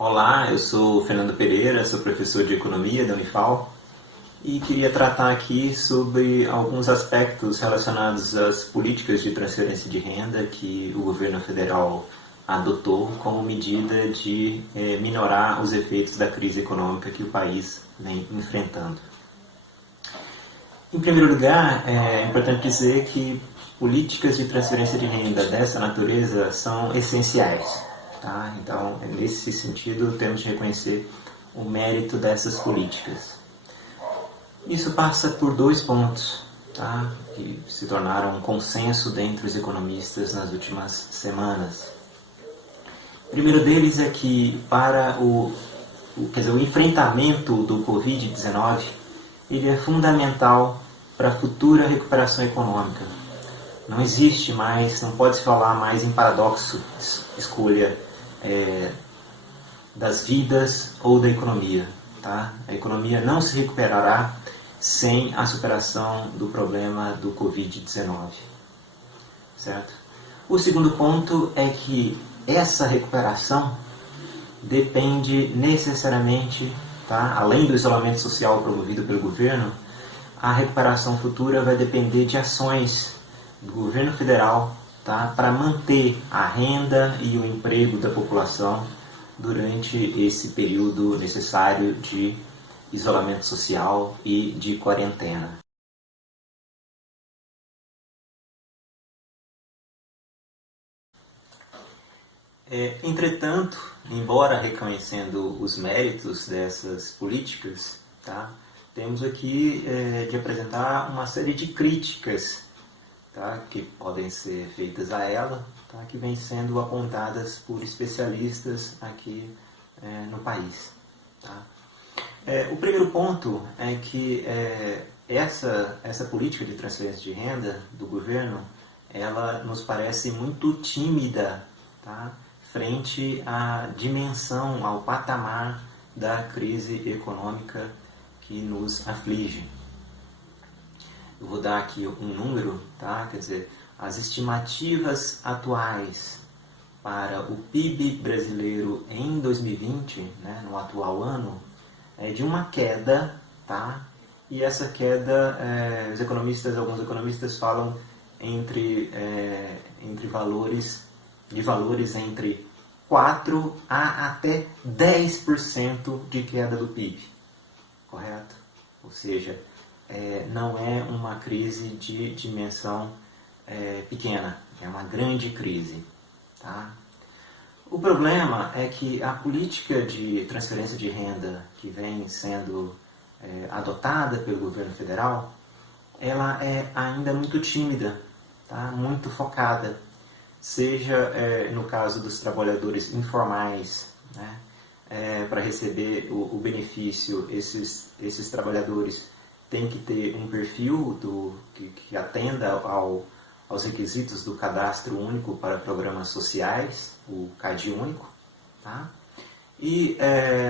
Olá, eu sou Fernando Pereira, sou professor de Economia da Unifal e queria tratar aqui sobre alguns aspectos relacionados às políticas de transferência de renda que o governo federal adotou como medida de minorar os efeitos da crise econômica que o país vem enfrentando. Em primeiro lugar, é importante dizer que políticas de transferência de renda dessa natureza são essenciais. Tá? Então, nesse sentido, temos de reconhecer o mérito dessas políticas. Isso passa por dois pontos, tá? Que se tornaram um consenso dentre os economistas nas últimas semanas. O primeiro deles é que para o enfrentamento do Covid-19, ele é fundamental para a futura recuperação econômica. Não existe mais, não pode se falar mais em paradoxo, escolha das vidas ou da economia. Tá? A economia não se recuperará sem a superação do problema do Covid-19. Certo? O segundo ponto é que essa recuperação depende necessariamente, tá? Além do isolamento social promovido pelo governo, a recuperação futura vai depender de ações do governo federal, tá? Para manter a renda e o emprego da população durante esse período necessário de isolamento social e de quarentena. Entretanto, embora reconhecendo os méritos dessas políticas, tá? Temos aqui de apresentar uma série de críticas, tá? Que podem ser feitas a ela, tá? Que vêm sendo apontadas por especialistas aqui no país. Tá? O primeiro ponto é que essa política de transferência de renda do governo, ela nos parece muito tímida, tá? Frente à dimensão, ao patamar da crise econômica que nos aflige. Eu vou dar aqui um número, tá? Quer dizer, as estimativas atuais para o PIB brasileiro em 2020, né, no atual ano, é de uma queda, tá? E essa queda, alguns economistas falam entre valores entre 4 a até 10% de queda do PIB, correto? Ou seja, não é uma crise de dimensão pequena, é uma grande crise. Tá? O problema é que a política de transferência de renda que vem sendo adotada pelo governo federal, ela é ainda muito tímida, tá? Muito focada. Seja no caso dos trabalhadores informais, né? Para receber o benefício, esses trabalhadores têm que ter um perfil que atenda aos requisitos do Cadastro Único para Programas Sociais, o CAD Único. Tá? E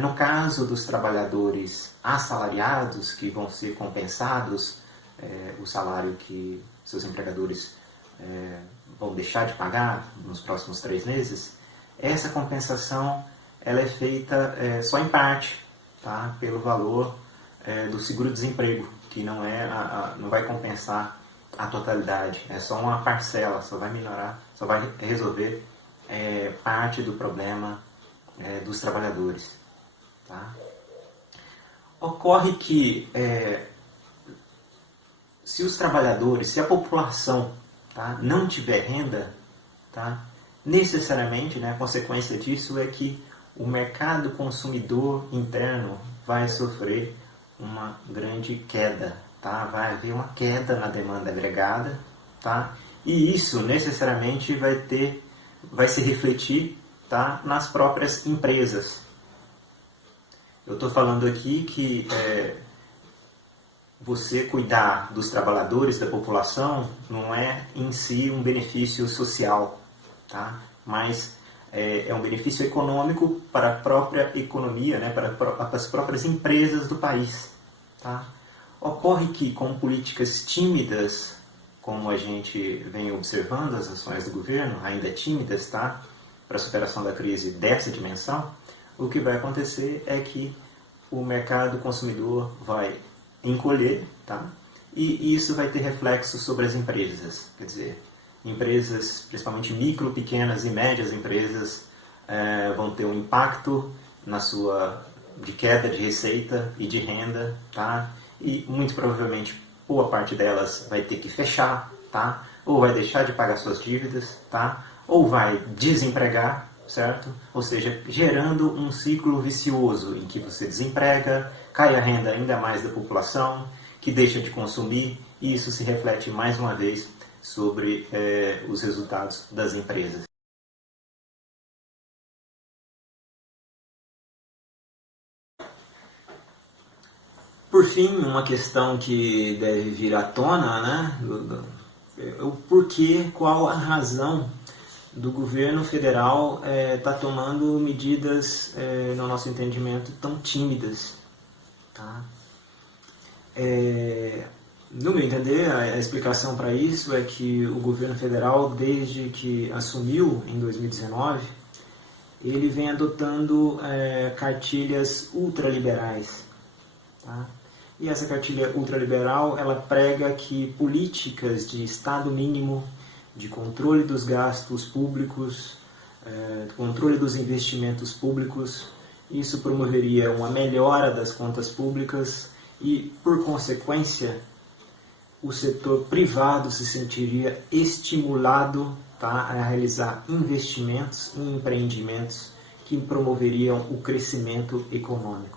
no caso dos trabalhadores assalariados, que vão ser compensados o salário que seus empregadores vão deixar de pagar nos próximos 3 meses, essa compensação ela é feita só em parte, tá? Pelo valor do seguro-desemprego, que não vai compensar a totalidade, é só uma parcela, só vai minorar, só vai resolver parte do problema dos trabalhadores. Tá? Ocorre que se os trabalhadores, se a população, tá, não tiver renda, tá, necessariamente, né, a consequência disso é que o mercado consumidor interno vai sofrer uma grande queda. Tá? Vai haver uma queda na demanda agregada, tá? E isso necessariamente vai se refletir, tá, nas próprias empresas. Eu estou falando aqui que você cuidar dos trabalhadores, da população, não é em si um benefício social, tá? Mas é um benefício econômico para a própria economia, né, para as próprias empresas do país. Tá? Ocorre que com políticas tímidas, como a gente vem observando as ações do governo, ainda tímidas, tá? Para a superação da crise dessa dimensão, o que vai acontecer é que o mercado consumidor vai encolher, tá? E isso vai ter reflexo sobre as empresas. Quer dizer, empresas, principalmente micro, pequenas e médias empresas, vão ter um impacto de queda de receita e de renda, tá? E muito provavelmente boa parte delas vai ter que fechar, tá? Ou vai deixar de pagar suas dívidas, tá? Ou vai desempregar, certo? Ou seja, gerando um ciclo vicioso em que você desemprega, cai a renda ainda mais da população, que deixa de consumir, e isso se reflete mais uma vez sobre os resultados das empresas. Por fim, uma questão que deve vir à tona, né? O porquê, qual a razão do governo federal está tomando medidas, no nosso entendimento, tão tímidas. Tá? No meu entender, a explicação para isso é que o governo federal, desde que assumiu em 2019, ele vem adotando cartilhas ultraliberais. Tá? E essa cartilha ultraliberal, ela prega que políticas de Estado mínimo, de controle dos gastos públicos, controle dos investimentos públicos, isso promoveria uma melhora das contas públicas e, por consequência, o setor privado se sentiria estimulado, tá, a realizar investimentos em empreendimentos que promoveriam o crescimento econômico.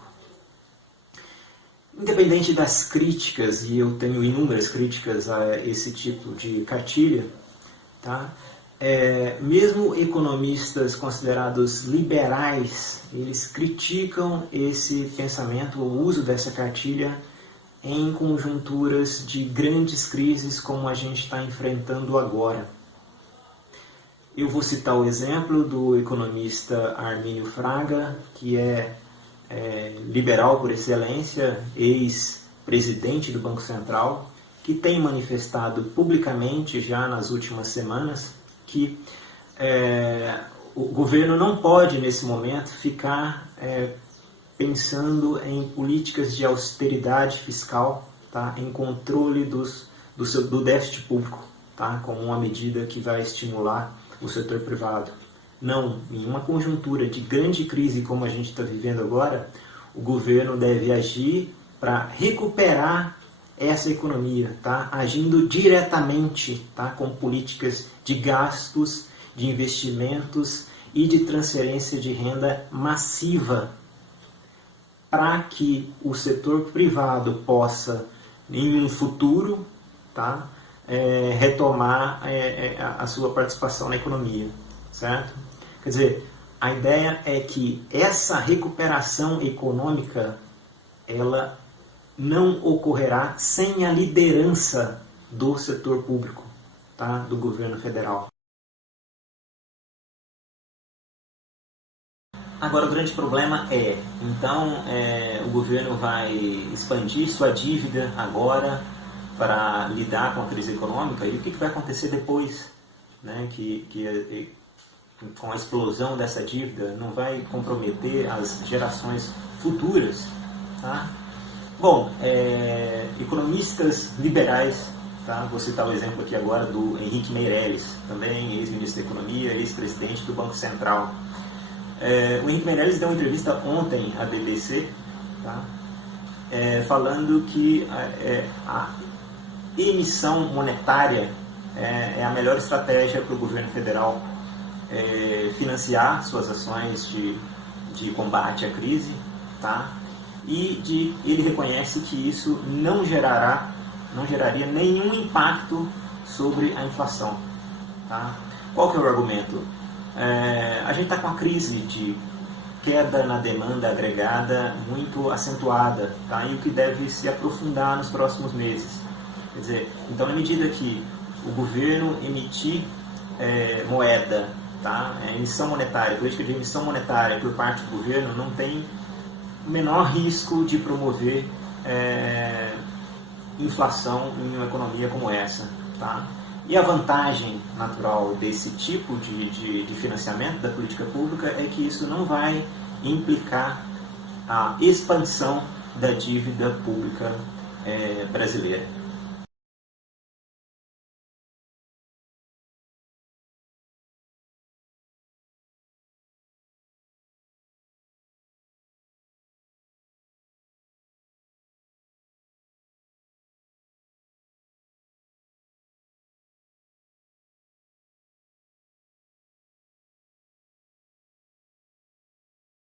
Independente das críticas, e eu tenho inúmeras críticas a esse tipo de cartilha, tá? Mesmo economistas considerados liberais, eles criticam esse pensamento, o uso dessa cartilha em conjunturas de grandes crises como a gente está enfrentando agora. Eu vou citar o exemplo do economista Armínio Fraga, que é liberal por excelência, ex-presidente do Banco Central, que tem manifestado publicamente já nas últimas semanas que o governo não pode, nesse momento, ficar pensando em políticas de austeridade fiscal, tá, em controle do déficit público, tá, como uma medida que vai estimular o setor privado. Não, em uma conjuntura de grande crise como a gente está vivendo agora, o governo deve agir para recuperar essa economia, tá? Agindo diretamente, tá? Com políticas de gastos, de investimentos e de transferência de renda massiva, para que o setor privado possa, em um futuro, tá? Retomar a sua participação na economia, certo? Quer dizer, a ideia é que essa recuperação econômica, ela não ocorrerá sem a liderança do setor público, tá? Do governo federal. Agora, o grande problema então, o governo vai expandir sua dívida agora para lidar com a crise econômica, e o que vai acontecer depois, né? Com a explosão dessa dívida, não vai comprometer as gerações futuras, tá? Bom, economistas liberais, tá? Vou citar o exemplo aqui agora do Henrique Meirelles, também ex-ministro da Economia, ex-presidente do Banco Central. O Henrique Meirelles deu uma entrevista ontem à BBC, tá? Falando que a emissão monetária é a melhor estratégia para o governo federal financiar suas ações de combate à crise, tá? E ele reconhece que isso não geraria nenhum impacto sobre a inflação, tá? Qual que é o argumento? A gente está com uma crise de queda na demanda agregada muito acentuada, tá? E o que deve se aprofundar nos próximos meses. Quer dizer, então, na medida que o governo emitir moeda, tá? Emissão monetária, política de emissão monetária por parte do governo não tem o menor risco de promover inflação em uma economia como essa, tá? E a vantagem natural desse tipo de financiamento da política pública é que isso não vai implicar a expansão da dívida pública brasileira.